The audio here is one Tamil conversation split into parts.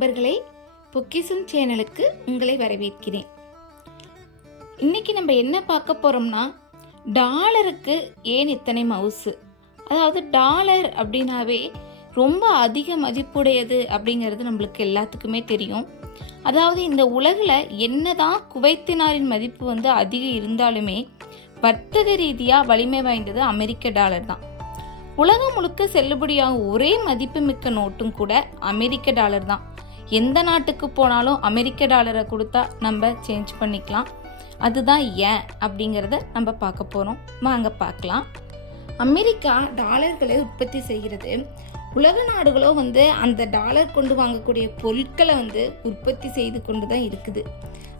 நண்பர்களே பொக்கிசம் சேனலுக்கு உங்களை வரவேற்கிறேன். இன்னைக்கு நம்ம என்ன பார்க்க போறோம்னா டாலருக்கு ஏன் இத்தனை மவுசு? அதாவது டாலர் அப்படின்னாவே ரொம்ப அதிக மதிப்புடையது அப்படிங்கிறது நம்மளுக்கு எல்லாத்துக்குமே தெரியும். அதாவது இந்த உலகில் என்னதான் குவைத்தினாரின் மதிப்பு வந்து அதிகம் இருந்தாலுமே வர்த்தக ரீதியாக வலிமை வாய்ந்தது அமெரிக்க டாலர் தான். உலகம் முழுக்க செல்லுபடியாகும் ஒரே மதிப்புமிக்க நோட்டும் கூட அமெரிக்க டாலர் தான். எந்த நாட்டுக்கு போனாலும் அமெரிக்க டாலரை கொடுத்தா நம்ம சேஞ்ச் பண்ணிக்கலாம். அதுதான் ஏன் அப்படிங்கிறத நம்ம பார்க்க போகிறோம் வாங்க பார்க்கலாம். அமெரிக்கா டாலர்களை உற்பத்தி செய்கிறது. உலக நாடுகளோ வந்து அந்த டாலர் கொண்டு வாங்கக்கூடிய பொருட்களை வந்து உற்பத்தி செய்து கொண்டு தான் இருக்குது.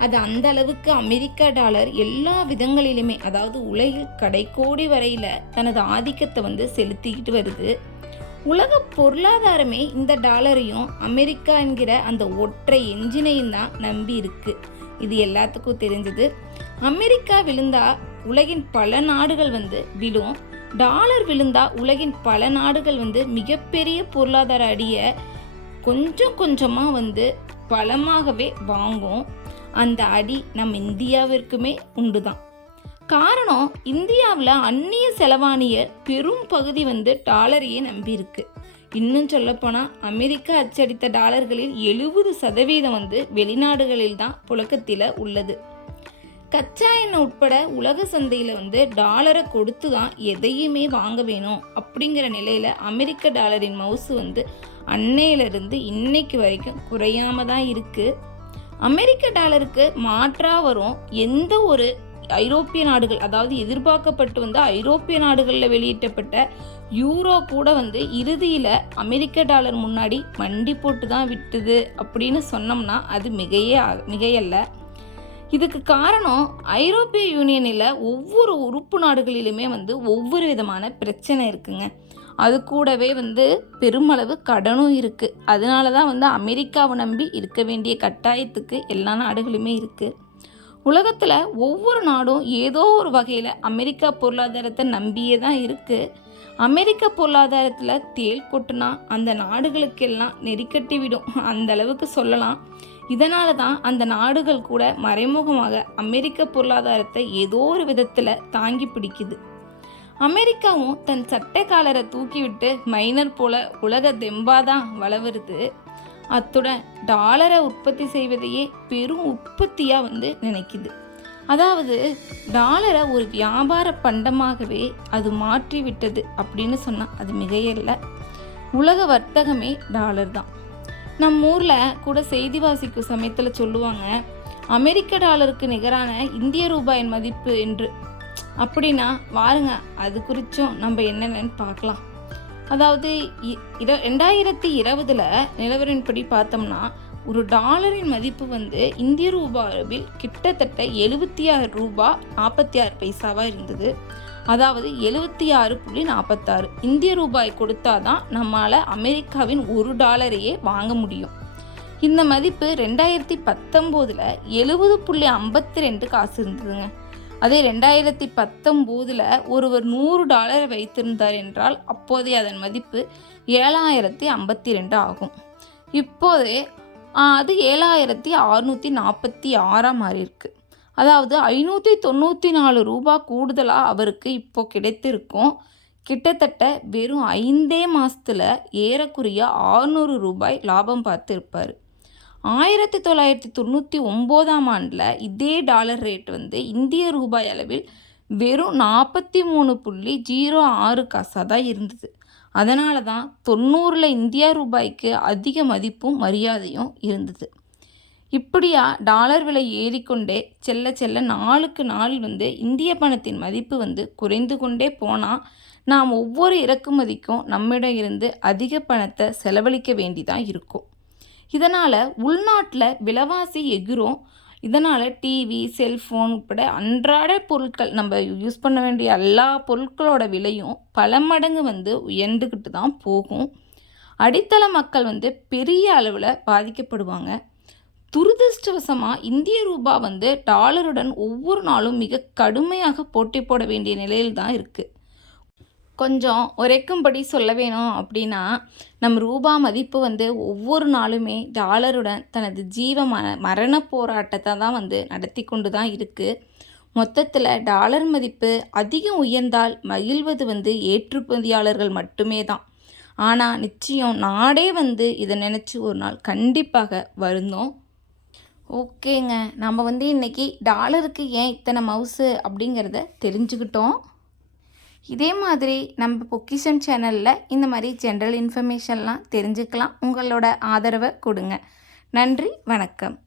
அது அந்த அளவுக்கு அமெரிக்க டாலர் எல்லா விதங்களிலுமே அதாவது உலகில் கடைக்கோடி வரையில் தனது ஆதிக்கத்தை வந்து செலுத்திக்கிட்டு வருது. உலக பொருளாதாரமே இந்த டாலரையும் அமெரிக்கா என்கிற அந்த ஒற்றை என்ஜினையும் தான் நம்பி இருக்கு. இது எல்லாத்துக்கும் தெரிஞ்சது. அமெரிக்கா விழுந்தா உலகின் பல நாடுகள் வந்து விழும். டாலர் விழுந்தா உலகின் பல நாடுகள் வந்து மிகப்பெரிய பொருளாதார அடியை கொஞ்சம் கொஞ்சமாக வந்து பலமாகவே வாங்கும். அந்த அடி நம் இந்தியாவிற்குமே உண்டு தான் காரணம் இந்தியாவில் அந்நிய செலவாணிய பெரும் பகுதி வந்து டாலரையே நம்பியிருக்கு. இன்னும் சொல்லப்போனால் அமெரிக்கா அச்சடித்த டாலர்களில் எழுபது சதவீதம் வந்து வெளிநாடுகளில் தான் புழக்கத்தில் உள்ளது. கச்சா எண்ணெய் உட்பட உலக சந்தையில் வந்து டாலரை கொடுத்து தான் எதையுமே வாங்க வேணும் அப்படிங்கிற நிலையில் அமெரிக்க டாலரின் மவுசு வந்து அன்னையிலிருந்து இன்னைக்கு வரைக்கும் குறையாம தான் இருக்குது அமெரிக்க டாலருக்கு மாற்றாக வரும் எந்த ஒரு ஐரோப்பிய நாடுகள் அதாவது எதிர்பார்க்கப்பட்டு வந்து ஐரோப்பிய நாடுகளில் வெளியிட்டப்பட்ட யூரோ கூட வந்து இறுதியில் அமெரிக்க டாலர் முன்னாடி மண்டி போட்டு தான் விட்டுது அப்படின்னு சொன்னோம்னா அது மிகையே ஆ- மிகையல்ல. இதுக்கு காரணம் ஐரோப்பிய யூனியனில் ஒவ்வொரு உறுப்பு நாடுகளிலுமே வந்து ஒவ்வொரு விதமான பிரச்சனை இருக்குங்க. அது கூடவே வந்து பெருமளவு கடனும் இருக்குது அதனால தான் வந்து அமெரிக்காவை நம்பி இருக்க வேண்டிய கட்டாயத்துக்கு எல்லா நாடுகளுமே இருக்குது உலகத்தில் ஒவ்வொரு நாடும் ஏதோ ஒரு வகையில் அமெரிக்கா பொருளாதாரத்தை நம்பியே தான் இருக்குது அமெரிக்க பொருளாதாரத்தில் தேள் கொட்டுனா அந்த நாடுகளுக்கெல்லாம் நெறிக்கட்டி விடும். அந்த அளவுக்கு சொல்லலாம். இதனால தான் அந்த நாடுகள் கூட மறைமுகமாக அமெரிக்க பொருளாதாரத்தை ஏதோ ஒரு விதத்தில் தாங்கி பிடிக்குது. அமெரிக்காவும் தன் சட்டைக்காலரை தூக்கிவிட்டு மைனர் போல உலக தெம்பாதான் வளவருது அத்துடன் டாலரை உற்பத்தி செய்வதையே பெரும் உற்பத்தியாக வந்து நினைக்குது. அதாவது டாலரை ஒரு வியாபார பண்டமாகவே அது மாற்றி விட்டது அப்படின்னு சொன்னால் அது மிகையல்ல. உலக வர்த்தகமே டாலர் தான். நம்ம ஊரில் கூட செய்தி வாசிக்கும் சமயத்தில் சொல்லுவாங்க அமெரிக்க டாலருக்கு நிகரான இந்திய ரூபாயின் மதிப்பு என்று. அப்படின்னா வாருங்க அது குறித்தும் நம்ம என்னென்னு பார்க்கலாம். அதாவது இ- இர ரெண்டாயிரத்தி இருபதுல நிலவரின்படி பார்த்தோம்னா ஒரு டாலரின் மதிப்பு வந்து இந்திய ரூபாவில் கிட்டத்தட்ட எழுபத்தி ஆறு ரூபா நாற்பத்தி ஆறு பைசாவாக இருந்தது. அதாவது எழுபத்தி ஆறு புள்ளி நாற்பத்தாறு இந்திய ரூபாய் கொடுத்தாதான் நம்மளால் அமெரிக்காவின் ஒரு டாலரையே வாங்க முடியும். இந்த மதிப்பு ரெண்டாயிரத்தி பத்தொம்போதில் எழுபது புள்ளி ஐம்பத்தி ரெண்டு காசு இருந்ததுங்க. அதே ரெண்டாயிரத்தி பத்தொம்போதில் ஒருவர் நூறு டாலரை வைத்திருந்தார் என்றால் அப்போதே அதன் மதிப்பு ஏழாயிரத்தி ஐம்பத்தி ரெண்டு ஆகும். இப்போதே அது ஏழாயிரத்தி அறுநூற்றி நாற்பத்தி ஆறாக மாறிருக்கு அதாவது ஐநூற்றி தொண்ணூற்றி நாலு ரூபாய் கூடுதலாக அவருக்கு இப்போ கிடைத்திருக்கும். கிட்டத்தட்ட வெறும் ஐந்தே மாதத்தில் ஏறக்குறைய ஆறுநூறு ரூபாய் லாபம் பார்த்து இருப்பார் ஆயிரத்தி தொள்ளாயிரத்தி தொண்ணூற்றி ஒம்போதாம் ஆண்டில் இதே டாலர் ரேட் வந்து இந்திய ரூபாய் அளவில் வெறும் நாற்பத்தி மூணு புள்ளி ஜீரோ ஆறு காசாக தான் இருந்தது. அதனால தான் தொண்ணூறில் இந்தியா ரூபாய்க்கு அதிக மதிப்பும் மரியாதையும் இருந்தது. இப்படியா டாலர் விலை ஏறிக்கொண்டே செல்ல செல்ல நாளுக்கு நாள் வந்து இந்திய பணத்தின் மதிப்பு வந்து குறைந்து கொண்டே போனால் நாம் ஒவ்வொரு இறக்குமதிக்கும் நம்மிடம் இருந்து அதிக பணத்தை செலவழிக்க வேண்டிதான் இருக்கும். இதனால் உள்நாட்டில் விலைவாசி எகிரும் இதனால் டிவி செல்ஃபோன் உட்பட அன்றாட பொருட்கள் நம்ம யூஸ் பண்ண வேண்டிய எல்லா பொருட்களோட விலையும் பல மடங்கு வந்து உயர்ந்துக்கிட்டு தான் போகும். அடித்தள மக்கள் வந்து பெரிய அளவில் பாதிக்கப்படுவாங்க. துரதிருஷ்டவசமாக இந்திய ரூபா வந்து டாலருடன் ஒவ்வொரு நாளும் மிக கடுமையாக போட்டி போட வேண்டிய நிலையில் தான் இருக்குது கொஞ்சம் உரைக்கும்படி சொல்ல வேணும் அப்படின்னா நம் ரூபா மதிப்பு வந்து ஒவ்வொரு நாளுமே டாலருடன் தனது ஜீவ ம மரண போராட்டத்தை தான் வந்து நடத்தி கொண்டு தான் இருக்குது மொத்தத்தில் டாலர் மதிப்பு அதிகம் உயர்ந்தால் மகிழ்வது வந்து ஏற்றுமதியாளர்கள் மட்டுமே தான். ஆனால் நிச்சயம் நாடே வந்து இதை நினச்சி ஒரு நாள் கண்டிப்பாக வருந்தோம். ஓகேங்க. நம்ம வந்து இன்றைக்கி டாலருக்கு ஏன் இத்தனை மவுஸு அப்படிங்கிறத தெரிஞ்சுக்கிட்டோம். இதே மாதிரி நம்ம பொக்கிஷம் சேனலில் இந்த மாதிரி ஜென்ரல் இன்ஃபர்மேஷன்லாம் தெரிஞ்சுக்கலாம். உங்களோட ஆதரவை கொடுங்க. நன்றி வணக்கம்.